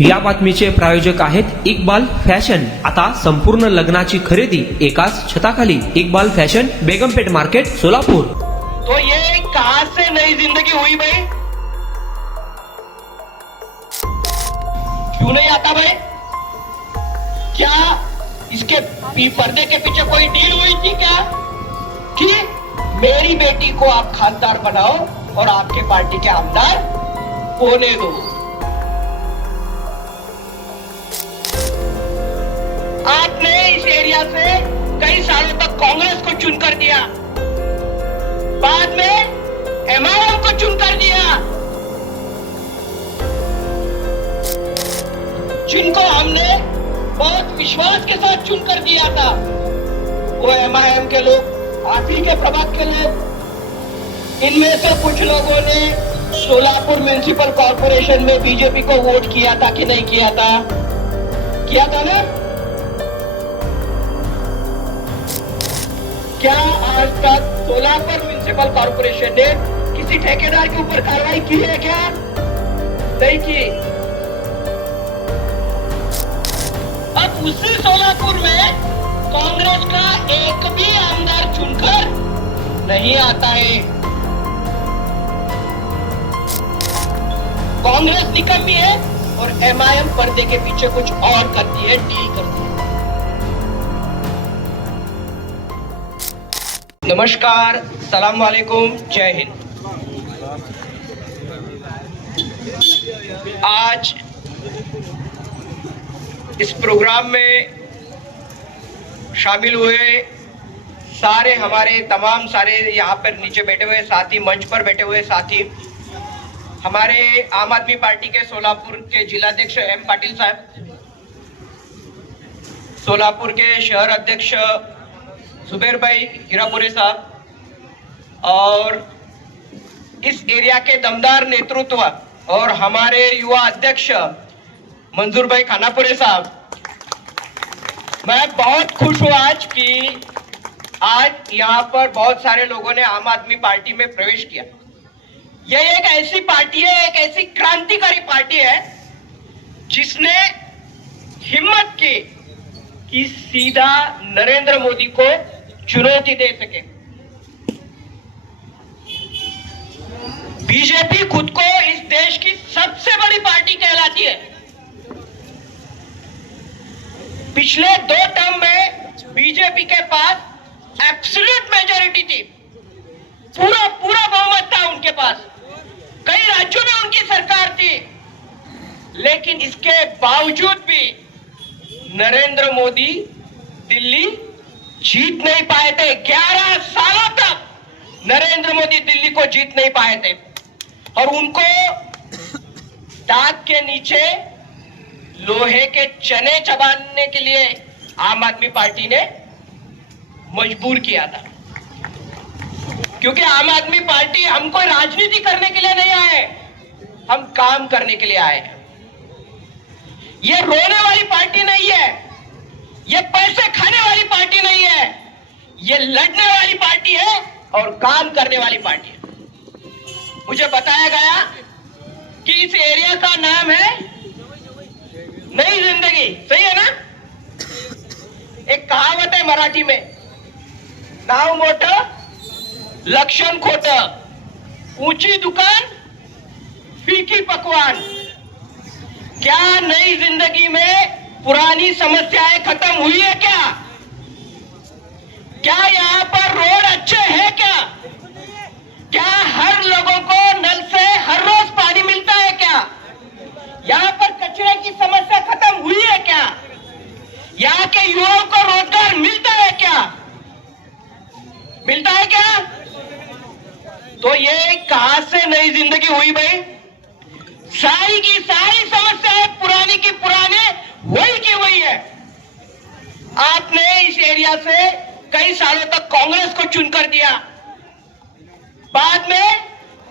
या बातमीचे प्रायोजक आहेत इक्बाल फॅशन। आता संपूर्ण लग्नाची खरेदी एकाच छताखाली। Iqbal fashion, Begumpet market, Solapur. तो ये कहां से नई जिंदगी हुई भाई? क्यों नहीं आता भाई? क्या इसके पर्दे के पीछे कोई डील हुई थी क्या कि मेरी बेटी को आप खासदार बनाओ और आपके पार्टी के आमदार होने दो? आपने इस एरिया से कई सालों तक कांग्रेस को चुनकर दिया, बाद में एमआईएम को चुनकर दिया। जिनको हमने बहुत विश्वास के साथ चुनकर दिया था, वो एमआईएम के लोग, आप ही के प्रभाग के लोग। इनमें से कुछ लोगों ने सोलापुर म्युनिसिपल कॉर्पोरेशन में बीजेपी को वोट किया था कि नहीं किया था? किया था ना? क्या आज तक सोलापुर म्युनिसिपल कॉर्पोरेशन ने किसी ठेकेदार के ऊपर कार्रवाई की है क्या? नहीं की। अब उसी सोलापुर में कांग्रेस का एक भी आमदार चुनकर नहीं आता है। कांग्रेस निकम्मी है और एमआईएम पर्दे के पीछे कुछ और करती है, डील करती है। नमस्कार, सलाम वालेकुम, जय हिंद। आज इस प्रोग्राम में शामिल हुए सारे हमारे तमाम सारे यहाँ पर नीचे बैठे हुए साथी, मंच पर बैठे हुए साथी, हमारे आम आदमी पार्टी के सोलापुर के जिलाध्यक्ष एम पाटिल साहब, सोलापुर के शहर अध्यक्ष सुबेर भाई हीरापुरे साहब, और इस एरिया के दमदार नेतृत्व और हमारे युवा अध्यक्ष मंजूर भाई खानापुरे साहब। मैं बहुत खुश हूँ आज कि आज यहाँ पर बहुत सारे लोगों ने आम आदमी पार्टी में प्रवेश किया। यह एक ऐसी पार्टी है, एक ऐसी क्रांतिकारी पार्टी है जिसने हिम्मत की कि सीधा नरेंद्र मोदी को चुनौती दे सके। बीजेपी खुद को इस देश की सबसे बड़ी पार्टी कहलाती है। पिछले 2 टर्म में बीजेपी के पास एब्सोल्यूट मेजॉरिटी थी, पूरा बहुमत था उनके पास, कई राज्यों में उनकी सरकार थी, लेकिन इसके बावजूद भी नरेंद्र मोदी दिल्ली जीत नहीं पाए थे। 11 सालों तक नरेंद्र मोदी दिल्ली को जीत नहीं पाए थे और उनको दांत के नीचे लोहे के चने चबाने के लिए आम आदमी पार्टी ने मजबूर किया था। क्योंकि आम आदमी पार्टी हम कोई राजनीति करने के लिए नहीं आए, हम काम करने के लिए आए। ये रोने वाली पार्टी नहीं है, ये पैसे खाने वाली पार्टी नहीं है, ये लड़ने वाली पार्टी है और काम करने वाली पार्टी है। मुझे बताया गया कि इस एरिया का नाम है नई जिंदगी, सही है ना? एक कहावत है मराठी में, नाव मोठं लक्षण खोटं, ऊंची दुकान फीकी पकवान। क्या नई जिंदगी में पुरानी समस्याएं खत्म हुई है क्या? क्या यहाँ पर रोड अच्छे हैं क्या? क्या हर लोगों को नल से हर रोज पानी मिलता है क्या? यहाँ पर कचरे की समस्या खत्म हुई है क्या? यहाँ के युवाओं को रोजगार मिलता है क्या? मिलता है क्या? तो ये कहां से नई जिंदगी हुई भाई? सारी की सारी समस्याएं पुरानी की पुराने, वही की वही है। आपने इस एरिया से कई सालों तक कांग्रेस को चुनकर दिया, बाद में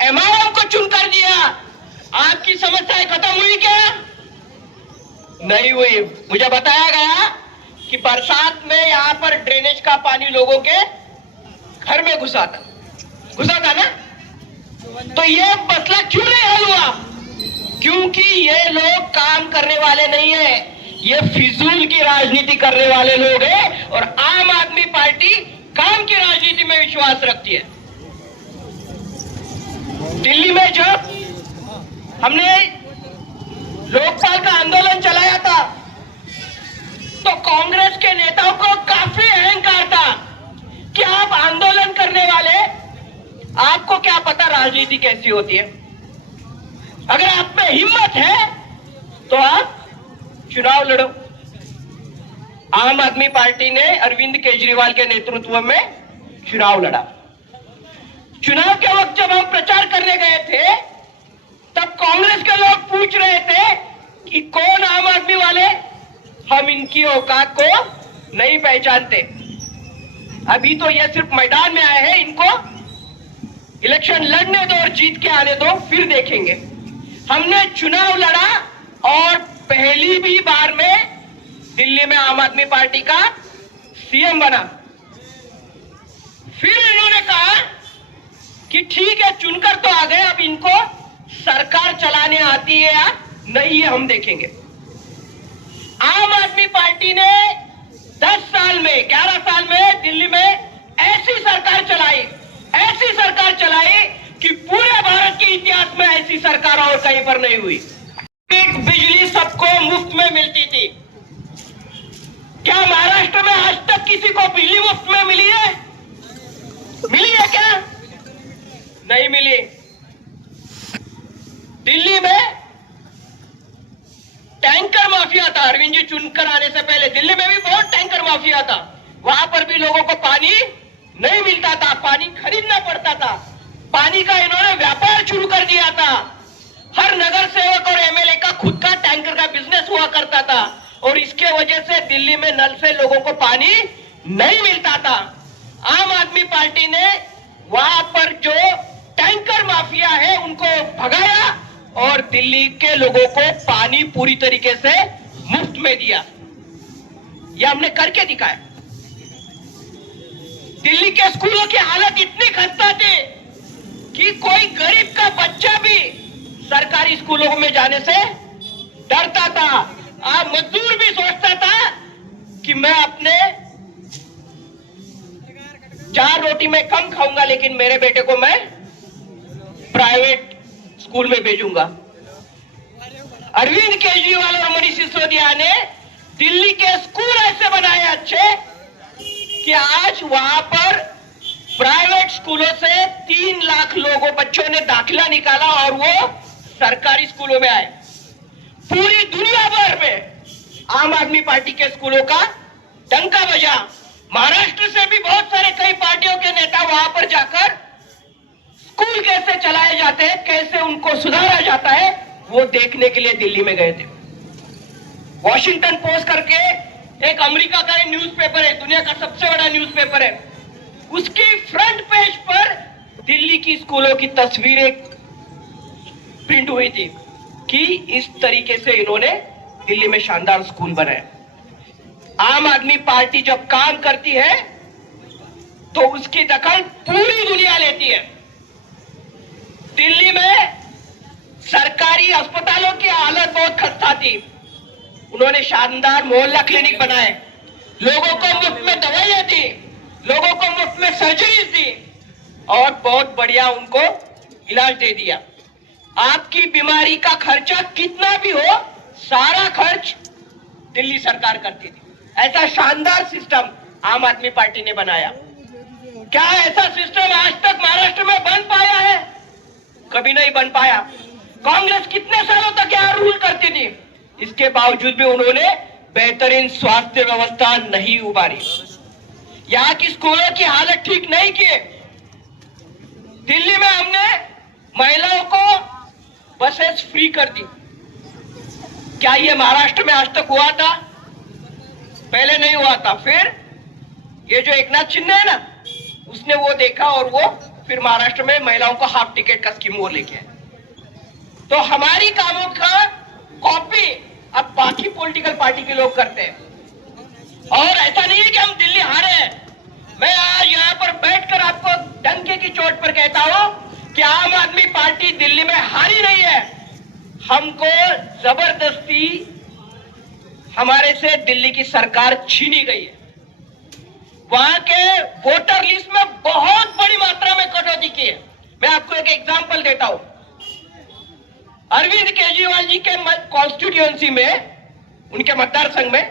एमआईएम को चुनकर दिया। आपकी समस्याएं खत्म हुई क्या? नहीं हुई। मुझे बताया गया कि बरसात में यहाँ पर ड्रेनेज का पानी लोगों के घर में घुसा था ना? तो ये मसला क्यों नहीं हल हुआ? क्योंकि ये लोग काम करने वाले नहीं है, ये फिजूल की राजनीति करने वाले लोग हैं और आम आदमी पार्टी काम की राजनीति में विश्वास रखती है। दिल्ली में जब हमने लोकपाल का आंदोलन चलाया था तो कांग्रेस के नेताओं को काफी अहंकार था कि आप आंदोलन करने वाले, आपको क्या पता राजनीति कैसी होती है। अगर आप में हिम्मत है तो आप चुनाव लड़ो। आम आदमी पार्टी ने अरविंद केजरीवाल के नेतृत्व में चुनाव लड़ा। चुनाव के वक्त जब हम प्रचार करने गए थे तब कांग्रेस के लोग पूछ रहे थे कि कौन आम आदमी वाले, हम इनकी औकात को नहीं पहचानते। अभी तो ये सिर्फ मैदान में आए हैं, इनको इलेक्शन लड़ने दो और जीत के आने दो, फिर देखेंगे। हमने चुनाव लड़ा और पहली भी बार में दिल्ली में आम आदमी पार्टी का सीएम बना। फिर इन्होंने कहा कि ठीक है, चुनकर तो आ गए, अब इनको सरकार चलाने आती है या नहीं, ये हम देखेंगे। आम आदमी पार्टी ने 10 साल में, 11 साल में दिल्ली में ऐसी सरकार चलाई कि पूरे भारत के इतिहास में ऐसी सरकार और कहीं पर नहीं हुई। बिजली सबको मुफ्त में मिलती थी। क्या महाराष्ट्र में आज तक किसी को बिजली मुफ्त में मिली है? मिली है क्या? नहीं मिली। दिल्ली में टैंकर माफिया था। अरविंद जी चुनकर आने से पहले दिल्ली में भी बहुत टैंकर माफिया था। वहां पर भी लोगों को पानी नहीं मिलता था, पानी खरीदना पड़ता था। पानी का इन्होंने व्यापार शुरू कर दिया था। हर नगर सेवक और एमएलए का खुद का टैंकर का बिजनेस हुआ करता था और इसके वजह से दिल्ली में नल से लोगों को पानी नहीं मिलता था। आम आदमी पार्टी ने वहां पर जो टैंकर माफिया है उनको भगाया और दिल्ली के लोगों को पानी पूरी तरीके से मुफ्त में दिया। यह हमने करके दिखाया। दिल्ली के स्कूलों की हालत इतनी खस्ता थी कि कोई गरीब का बच्चा भी सरकारी स्कूलों में जाने से डरता था। आप मजदूर भी सोचता था कि मैं अपने 4 रोटी में कम खाऊंगा लेकिन मेरे बेटे को मैं प्राइवेट स्कूल में भेजूंगा। अरविंद केजरीवाल और मनीष सिसोदिया ने दिल्ली के स्कूल ऐसे बनाए अच्छे कि आज वहां पर प्राइवेट स्कूलों से 3 लाख लोगों, बच्चों ने दाखिला निकाला और वो सरकारी स्कूलों में आए। पूरी दुनिया भर में आम आदमी पार्टी के स्कूलों का डंका बजा। महाराष्ट्र से भी बहुत सारे कई पार्टियों के नेता वहां पर जाकर स्कूल कैसे चलाए जाते हैं, कैसे उनको सुधारा जाता है, वो देखने के लिए दिल्ली में गए थे। वॉशिंगटन पोस्ट करके एक अमेरिका का न्यूज़पेपर है, दुनिया का सबसे बड़ा न्यूज़पेपर है, उसकी फ्रंट पेज पर दिल्ली की स्कूलों की तस्वीरें प्रिंट हुई थी कि इस तरीके से इन्होंने दिल्ली में शानदार स्कूल बनाए। आम आदमी पार्टी जब काम करती है तो उसकी दखल पूरी दुनिया लेती है। दिल्ली में सरकारी अस्पतालों की हालत बहुत खस्ता थी। उन्होंने शानदार मोहल्ला क्लिनिक बनाए, लोगों को मुफ्त में दवाइयां दी, लोगों को मुफ्त में सर्जरीज दी और बहुत बढ़िया उनको इलाज दे दिया। आपकी बीमारी का खर्चा कितना भी हो, सारा खर्च दिल्ली सरकार करती थी। ऐसा शानदार सिस्टम आम आदमी पार्टी ने बनाया। क्या ऐसा सिस्टम आज तक महाराष्ट्र में बन पाया है? कभी नहीं बन पाया। कांग्रेस कितने सालों तक यहाँ रूल करती थी, इसके बावजूद भी उन्होंने बेहतरीन स्वास्थ्य व्यवस्था नहीं उभारी। यहाँ की स्कूलों की हालत ठीक नहीं की। दिल्ली में हमने महिलाओं को बसेस फ्री कर दी। क्या ये महाराष्ट्र में आज तक हुआ था? पहले नहीं हुआ था। फिर ये जो एकनाथ शिंदे है ना, उसने वो देखा और वो फिर महाराष्ट्र में महिलाओं को हाफ टिकट का स्कीम वो लेके आए। तो हमारी कामों का कॉपी अब बाकी पॉलिटिकल पार्टी के लोग करते हैं। और ऐसा नहीं है कि हम दिल्ली हारे हैं। मैं आज यहाँ पर बैठकर आपको डंके की चोट पर कहता हूं कि आम आदमी पार्टी दिल्ली में हारी नहीं है। हमको जबरदस्ती हमारे से दिल्ली की सरकार छीनी गई है। वहां के वोटर लिस्ट में बहुत बड़ी मात्रा में कटौती की है। मैं आपको एक एग्जांपल देता हूं। अरविंद केजरीवाल जी के कॉन्स्टिट्यूएंसी में, उनके मतदार संघ में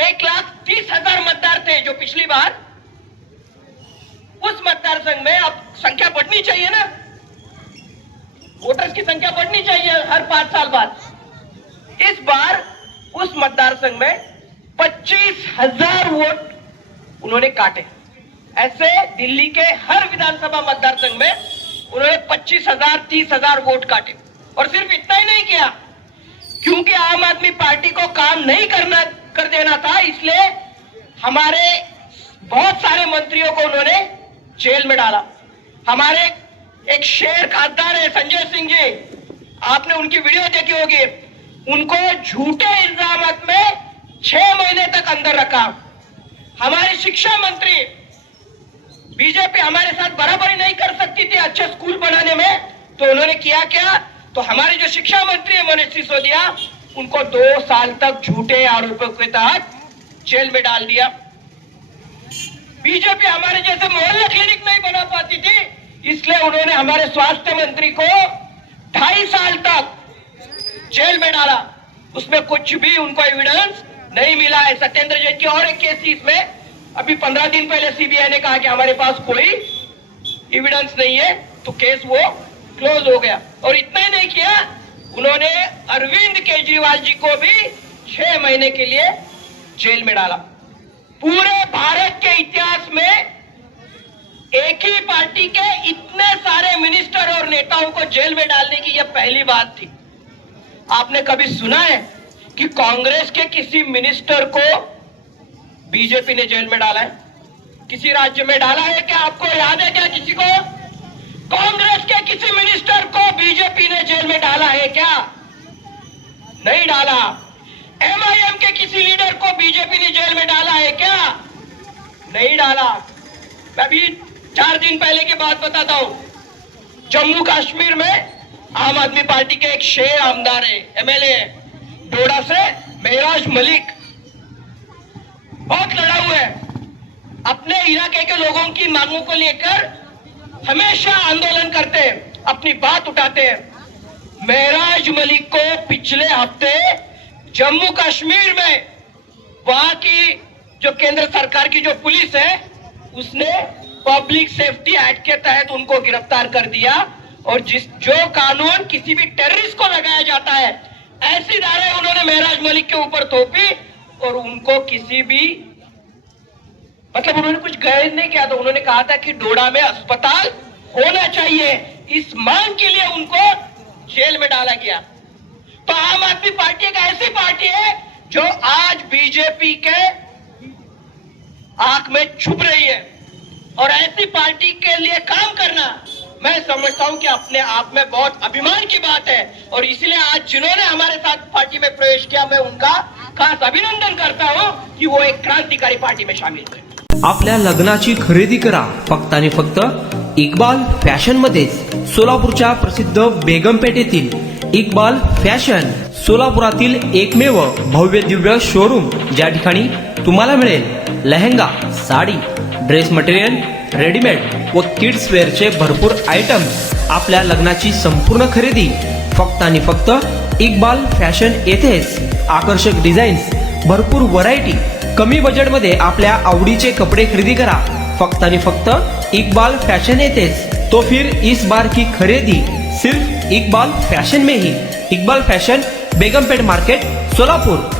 1,30,000 मतदार थे जो पिछली बार। उस मतदार संघ में अब संख्या बढ़नी चाहिए ना, वोटर्स की संख्या बढ़नी चाहिए हर 5 साल बाद। इस बार उस मतदार संघ में 25,000 वोट उन्होंने काटे। ऐसे दिल्ली के हर विधानसभा मतदार संघ में उन्होंने 25,000 30,000 वोट काटे। और सिर्फ इतना ही नहीं किया, क्योंकि आम आदमी पार्टी को काम नहीं कर देना था, इसलिए हमारे बहुत सारे मंत्रियों को उन्होंने जेल में डाला। हमारे एक शेर खासदार है संजय सिंह जी, आपने उनकी वीडियो देखी होगी। उनको झूठे इल्जामात में 6 महीने तक अंदर रखा। हमारी शिक्षा मंत्री, बीजेपी हमारे साथ बराबरी नहीं कर सकती थी अच्छे स्कूल बनाने में, तो उन्होंने किया क्या, तो हमारे जो शिक्षा मंत्री है मनीष सिसोदिया, उनको 2 साल तक झूठे आरोपों के तहत जेल में डाल दिया। बीजेपी हमारे जैसे मोहल्ला क्लिनिक नहीं बना पाती थी, इसलिए उन्होंने हमारे स्वास्थ्य मंत्री को 2.5 साल तक जेल में डाला। उसमें कुछ भी उनको एविडेंस नहीं मिला है। सत्येंद्र जैन की और एक केस में अभी 15 दिन पहले सीबीआई ने कहा कि हमारे पास कोई एविडेंस नहीं है, तो केस वो क्लोज हो गया। और इतना ही नहीं किया, उन्होंने अरविंद केजरीवाल जी को भी 6 महीने के लिए जेल में डाला। पूरे भारत के इतिहास में एक ही पार्टी के इतने सारे मिनिस्टर और नेताओं को जेल में डालने की यह पहली बात थी। आपने कभी सुना है कि कांग्रेस के किसी मिनिस्टर को बीजेपी ने जेल में डाला है? किसी राज्य में डाला है क्या? आपको याद है क्या किसी को? कांग्रेस के किसी मिनिस्टर को बीजेपी ने जेल में डाला है क्या? नहीं डाला। एमआईएम के किसी लीडर को बीजेपी ने जेल में डाला है क्या? नहीं डाला। मैं अभी 4 दिन पहले की बात बताता हूं। जम्मू कश्मीर में आम आदमी पार्टी के एक शेर आमदार है, एमएलए डोडा से, मेहराज मलिक, बहुत लड़ाऊ है। अपने इलाके के लोगों की मांगों को लेकर हमेशा आंदोलन करते हैं, अपनी बात उठाते हैं। मेहराज मलिक को पिछले हफ्ते जम्मू कश्मीर में वहां की जो केंद्र सरकार की जो पुलिस है, उसने पब्लिक सेफ्टी एक्ट के तहत उनको गिरफ्तार कर दिया। और जो कानून किसी भी टेररिस्ट को लगाया जाता है, ऐसी धाराएं उन्होंने मेहराज मलिक के ऊपर थोपी। और उनको किसी भी मतलब उन्होंने कुछ गैर नहीं किया, तो उन्होंने कहा था कि डोडा में अस्पताल होना चाहिए। इस मांग के लिए उनको जेल में डाला गया। तो आम आदमी पार्टी एक ऐसी पार्टी है जो आज बीजेपी के आंख में छुप रही है। और ऐसी पार्टी के लिए काम करना, मैं समझता हूं कि अपने आप में बहुत अभिमान की बात है। और इसलिए आज जिन्होंने हमारे साथ पार्टी में प्रवेश किया, मैं उनका खास अभिनंदन करता हूं कि वो एक क्रांतिकारी पार्टी में शामिल हुए। आपल्या लग्नाची खरेदी करा फक्त आणि फक्त इक्बाल फॅशन मध्येच। सोलापूरच्या प्रसिद्ध बेगमपेठ येथील इक्बाल फॅशन, सोलापुरातील एकमेव भव्य दिव्य शोरूम, ज्या ठिकाणी तुम्हाला मिळेल लेहंगा, साडी, ड्रेस मटेरियल, रेडीमेड व किड्स वेअरचे भरपूर आयटम्स। आपल्या लग्नाची संपूर्ण खरेदी फक्त आणि फक्त इक्बाल फॅशन येथेच। आकर्षक डिझाईन्स, भरपूर व्हरायटी, कमी बजेटमध्ये आपल्या आवडीचे कपडे खरेदी करा फक्त आणि फक्त इक्बाल फैशन येथेच। तो फिर इस बार की खरीदी सिर्फ इक्बाल फैशन में ही। Iqbal fashion, Begumpet market, Solapur.